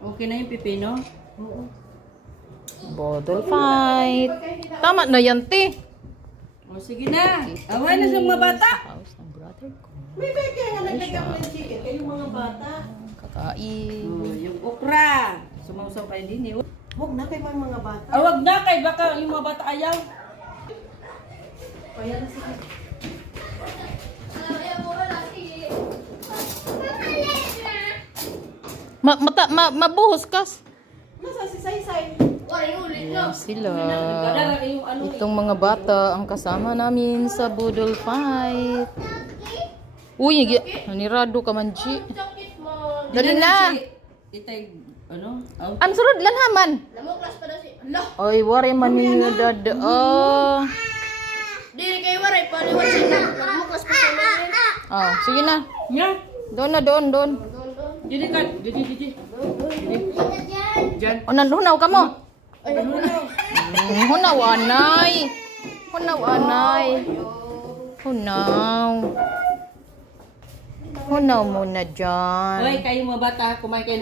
Okay na yung pipino? Oo. Bottle fight. Tama na yan, te. O sige na. Away na sa mga bata. House ng brother ko. May kaya nga nagtagap ng chicken. Kayong mga bata. Kakain. Yung okra. Sumausaw kayo din eh. Huwag na kayo mga bata. Awag na kay baka yung mga bata ayaw. Kaya na sige. Mabuhos kas. Nasa si Saysay? Ayan sila. Kadara yung ano. Itong mga bata ang kasama namin sa budol fight. Uy, nanirado ka man, G. Dali na. Itay, ano? Ang surod lan haman. Namuklas pa daw si... Allah! Oy, wari man ninyo dada. Oh. Dili kayo waray, paliwan sila. Namuklas pa sila. Oh, sige na. Nya. Doon na, doon. Didi kan. Didi. Diyan. O, nanhunaw ka mo. Hunaw, anay. Hunaw muna dyan. Hoy, kayo mga bata, kumain kayo ng